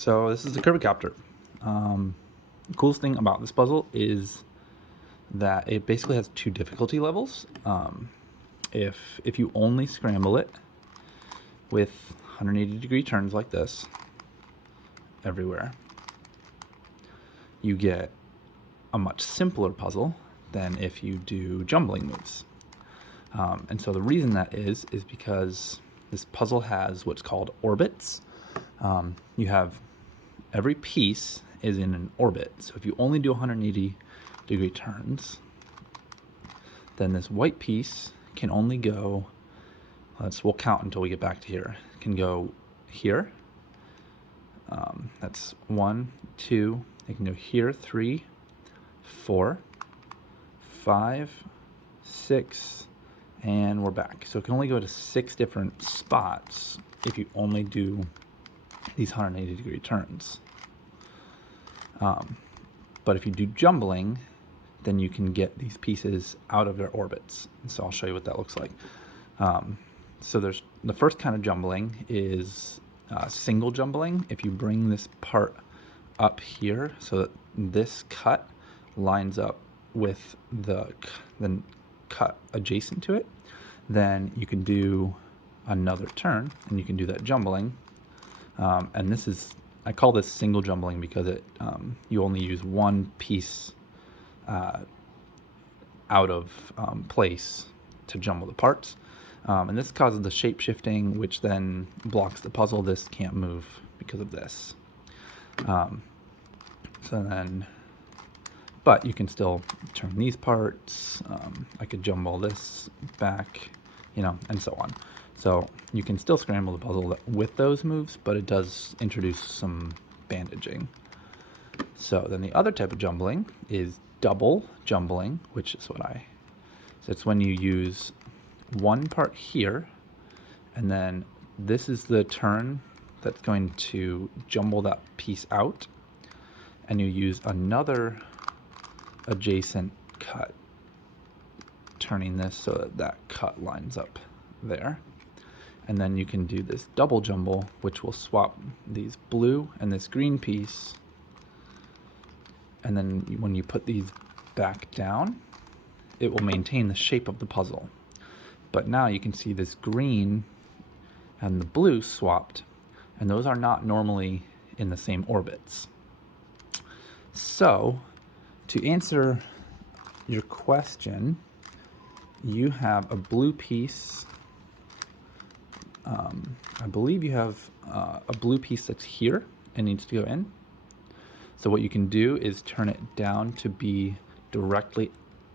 So this is the Curvy Copter. The coolest thing about this puzzle is that it basically has two difficulty levels. If you only scramble it with 180-degree turns like this everywhere, you get a much simpler puzzle than if you do jumbling moves. And so the reason that is because this puzzle has what's called orbits. You have every piece is in an orbit. So if you only do 180-degree turns, then this white piece can only go, we'll count until we get back to here, can go here. That's 1, 2, it can go here, 3, 4, 5, 6, and we're back. So it can only go to 6 different spots if you only do these 180-degree turns. But if you do jumbling, then you can get these pieces out of their orbits. And so I'll show you what that looks like. So there's the first kind of jumbling is single jumbling. If you bring this part up here so that this cut lines up with the cut adjacent to it, then you can do another turn and you can do that jumbling. And this is, I call this single jumbling because it you only use one piece out of place to jumble the parts. And this causes the shape shifting, which then blocks the puzzle. This can't move because of this. But you can still turn these parts. I could jumble this back, and so on. So you can still scramble the puzzle with those moves, but it does introduce some bandaging. So then the other type of jumbling is double jumbling, which is so it's when you use one part here, and then this is the turn that's going to jumble that piece out, and you use another adjacent cut, turning this so that that cut lines up there. And then you can do this double jumble, which will swap these blue and this green piece. And then when you put these back down, it will maintain the shape of the puzzle. But now you can see this green and the blue swapped, and those are not normally in the same orbits. So to answer your question, you have a blue piece. I believe you have a blue piece that's here and needs to go in. So what you can do is turn it down to be directly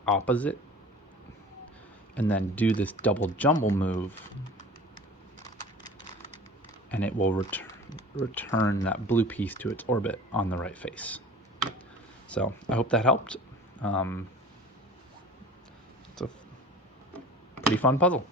opposite, and then do this double jumble move, and it will return that blue piece to its orbit on the right face. So I hope that helped. It's a pretty fun puzzle.